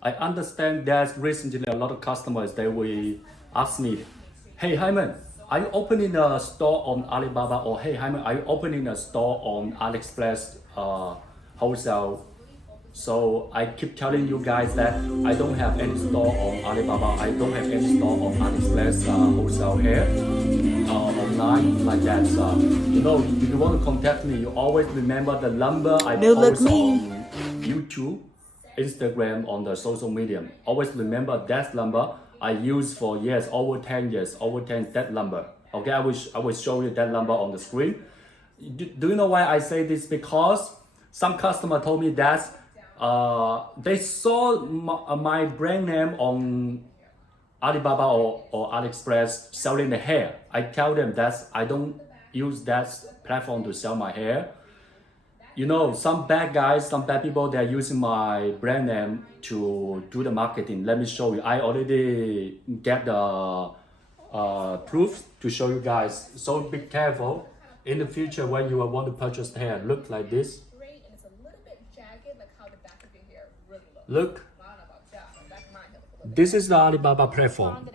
I understand that recently a lot of customers they will ask me, "Hey Hyman, are you opening a store on Alibaba?" or "Hey Hyman, are you opening a store on AliExpress wholesale?" So I keep telling you guys that I don't have any store on Alibaba. I don't have any store on AliExpress wholesale here online like that. If you want to contact me, you always remember the number I New look post me. on YouTube, Instagram, on the social media. Always remember that number I use for years, over 10 years, over 10 that number. Okay, I will show you that number on the screen. Do you know why I say this? Because some customer told me that they saw my brand name on Alibaba or AliExpress selling the hair. I tell them that I don't use that platform to sell my hair. Some bad guys, some bad people, they're using my brand name to do the marketing. Let me show you. I already get the proof to show you guys. So be careful. In the future, when you want to purchase hair, look like this. Look. This is the Alibaba platform.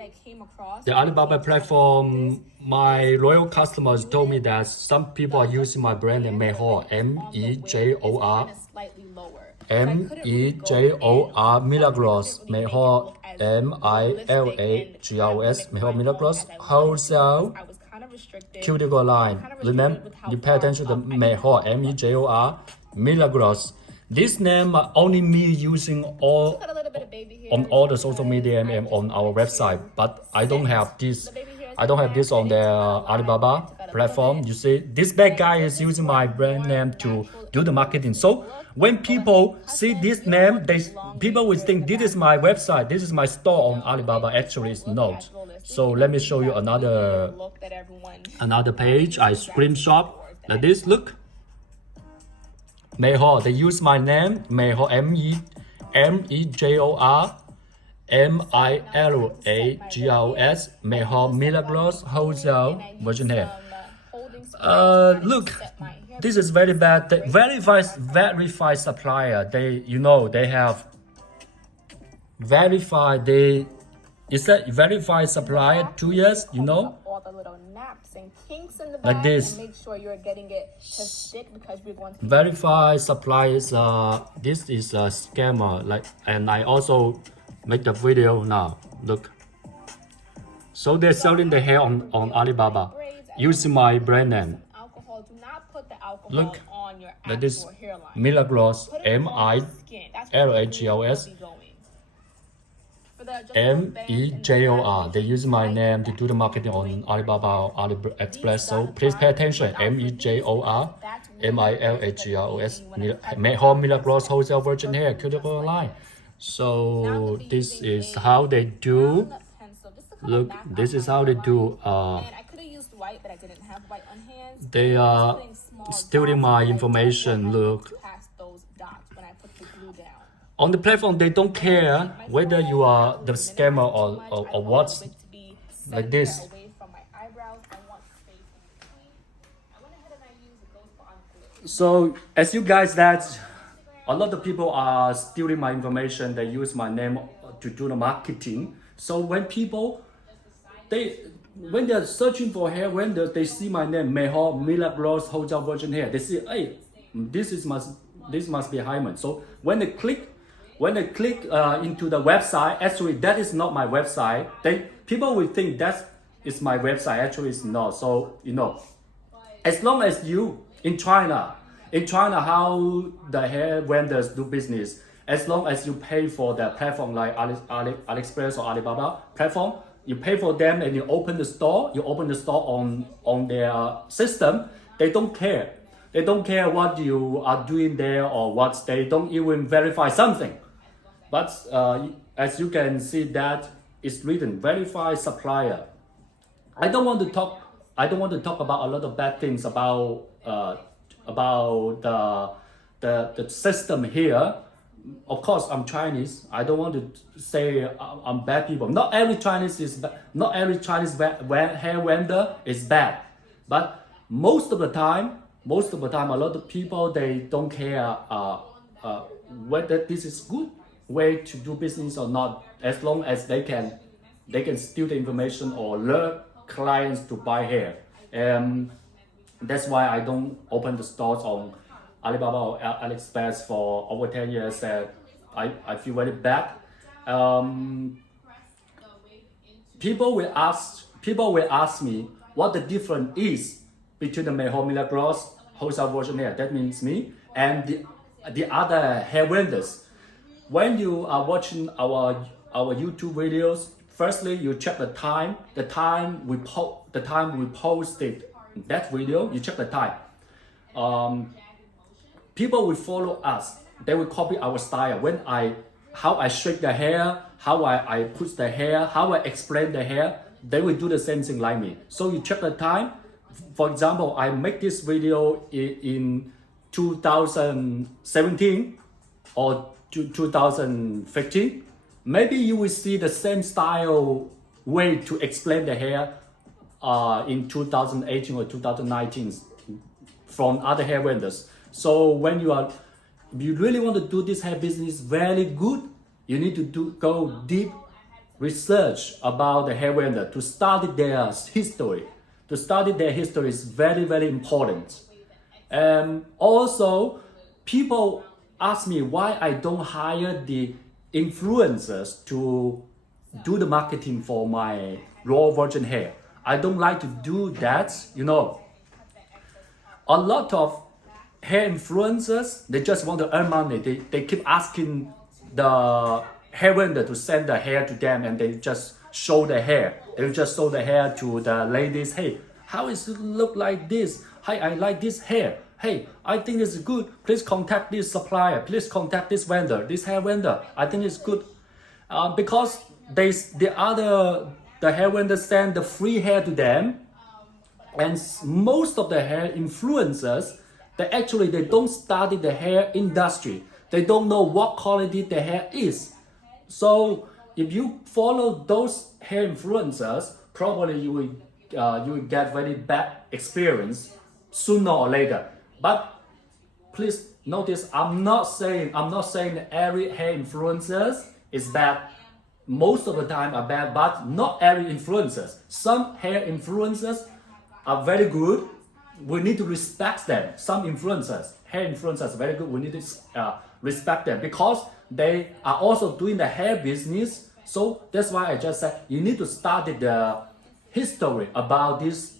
The Alibaba platform, my loyal customers told me that some people are using my brand name Mejor, M-E-J-O-R, M-E-J-O-R, Milagros, Mejor, M-I-L-A-G-R-O-S, Mejor Milagros, wholesale, cuticle line. Remember, you pay attention to Mejor, M-E-J-O-R, Milagros. This name only me using on all the social media and on our website, but I don't have this. I don't have this on the Alibaba platform. You see, this bad guy is using my brand name to do the marketing. So when people see this name, people will think this is my website, this is my store on Alibaba. Actually, it's not. So let me show you another page. I screenshot like this. Look. Mejor, they use my name, Mejor, M-E-J-O-R, M-I-L-A-G-R-O-S, Mejor Milagros Wholesale Virgin Hair. Look, this is very bad. The verified supplier, they have verified, it's a verified supplier 2 years, like this. Make sure you're getting it to stick because we're going to Verify suppliers. This is a scammer. And I also make the video now. Look. So they're selling the hair on Alibaba using my brand name. Look, like this. Milagros, M-I-L-A-G-O-S, M-E-J-O-R. They use my name to do the marketing on Alibaba or AliExpress. So please pay attention. M-E-J-O-R, M-I-L-A-G-R-O-S. Mejor Milagros Wholesale Virgin Hair Cuticle Line. So this is how they do. Look, this is how they do. They are stealing my information. Look. On the platform, they don't care whether you are the scammer or what. Like this. So as you guys that a lot of people are stealing my information, they use my name to do the marketing. So when people when they're searching for hair, when they see my name Mejor Milagros Wholesale Virgin Hair, they see, hey, this must be Hyman. So when they click into the website, actually that is not my website. People will think that is my website. Actually, it's not. So as long as you in China, how the hair vendors do business, as long as you pay for the platform like AliExpress or Alibaba platform, you pay for them and you open the store. You open the store on their system. They don't care. They don't care what you are doing there or what. They don't even verify something. But as you can see, that is written verified supplier. I don't want to talk about a lot of bad things about the system here. Of course, I'm Chinese. I don't want to say I'm bad people. Not every Chinese hair vendor is bad, but most of the time, a lot of people, they don't care whether this is good, way to do business or not, as long as they can steal the information or lure clients to buy hair. That's why I don't open the stores on Alibaba or AliExpress for over 10 years. I feel very bad. People will ask me what the difference is between the Meiho Milagros wholesale virgin hair, that means me, and the other hair vendors. When you are watching our YouTube videos, firstly you check the time we posted that video. You check the time. People will follow us. They will copy our style. How I shake the hair, how I put the hair, how I explain the hair, they will do the same thing like me. So you check the time. For example, I make this video in 2017 or 2015. Maybe you will see the same style way to explain the hair in 2018 or 2019 from other hair vendors. So when you really want to do this hair business very good, you need to go deep research about the hair vendor, to study their history. To study their history is very, very important. Also, people ask me why I don't hire the influencers to do the marketing for my raw virgin hair. I don't like to do that. You know, a lot of hair influencers, they just want to earn money. They keep asking the hair vendor to send the hair to them, and they just show the hair. They just show the hair to the ladies. Hey, how is it look like this? Hey, I like this hair. Hey, I think it's good. Please contact this supplier. Please contact this vendor, this hair vendor. I think it's good. Because the hair vendor send the free hair to them, and most of the hair influencers, they don't study the hair industry. They don't know what quality the hair is. So if you follow those hair influencers, probably you will get very bad experience sooner or later. But please notice, I'm not saying every hair influencers is bad. Most of the time are bad, but not every influencers. Some hair influencers are very good. We need to respect them. Some hair influencers, very good. We need to respect them because they are also doing the hair business. So that's why I just said you need to study the history about this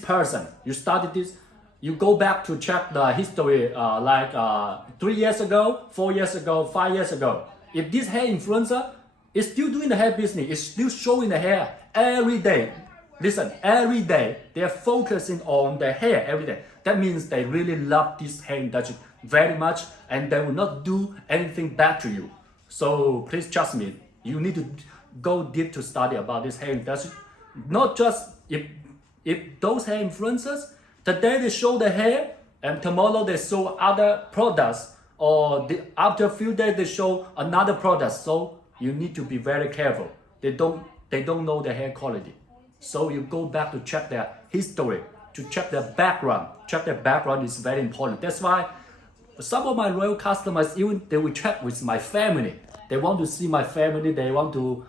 person. You study this. You go back to check the history 3 years ago, 4 years ago, 5 years ago. If this hair influencer is still doing the hair business, is still showing the hair every day. Listen, every day they are focusing on the hair every day. That means they really love this hair industry very much, and they will not do anything bad to you. So please trust me. You need to go deep to study about this hair industry. Not just if those hair influencers today they show the hair and tomorrow they show other products, or after a few days they show another product. So you need to be very careful. They don't know the hair quality. So you go back to check their history, to check their background. Check their background is very important. That's why some of my loyal customers, even they will check with my family. They want to see my family. They want to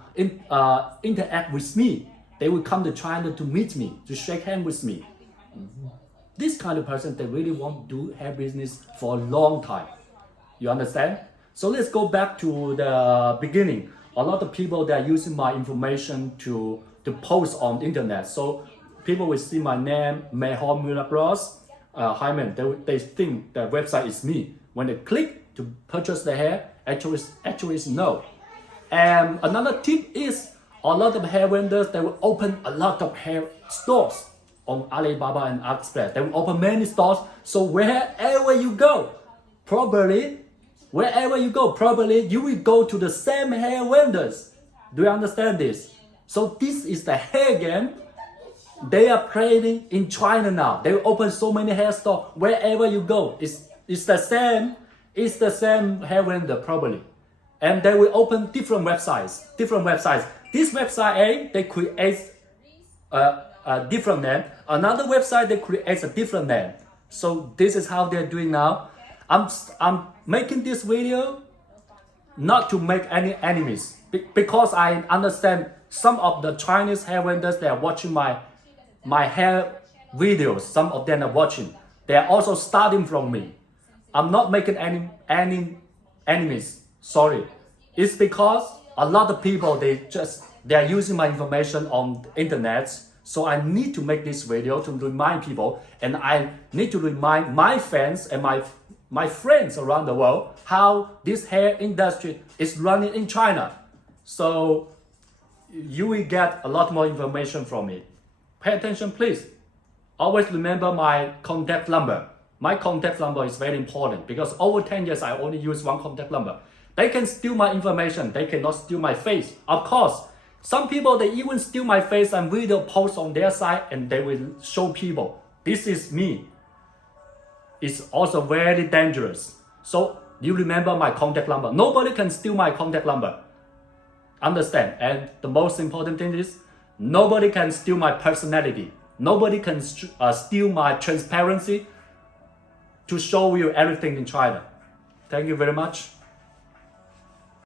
interact with me. They will come to China to meet me, to shake hands with me. This kind of person, they really want to do hair business for a long time. You understand? So let's go back to the beginning. A lot of people, they are using my information to post on the internet. So people will see my name, Meiho Milagros Hyman. They think the website is me. When they click to purchase the hair, actually it's no. And another tip is, a lot of hair vendors, they will open a lot of hair stores on Alibaba and AliExpress. They will open many stores. So wherever you go, probably you will go to the same hair vendors. Do you understand this? So this is the hair game they are playing in China now. They will open so many hair stores wherever you go. It's the same hair vendor probably. And they will open different websites. This website A, they create a different name. Another website, they create a different name. So this is how they're doing now. I'm making this video not to make any enemies because I understand some of the Chinese hair vendors, they are watching my hair videos. Some of them are watching. They are also starting from me. I'm not making any enemies. Sorry. It's because a lot of people they are using my information on the internet. So I need to make this video to remind people, and I need to remind my fans and my friends around the world how this hair industry is running in China. So you will get a lot more information from me. Pay attention, please. Always remember my contact number. My contact number is very important because over 10 years I only use one contact number. They can steal my information. They cannot steal my face. Of course, some people they even steal my face and video post on their site and they will show people. This is me. It's also very dangerous. So you remember my contact number. Nobody can steal my contact number. Understand? And the most important thing is nobody can steal my personality. Nobody can steal my transparency to show you everything in China. Thank you very much.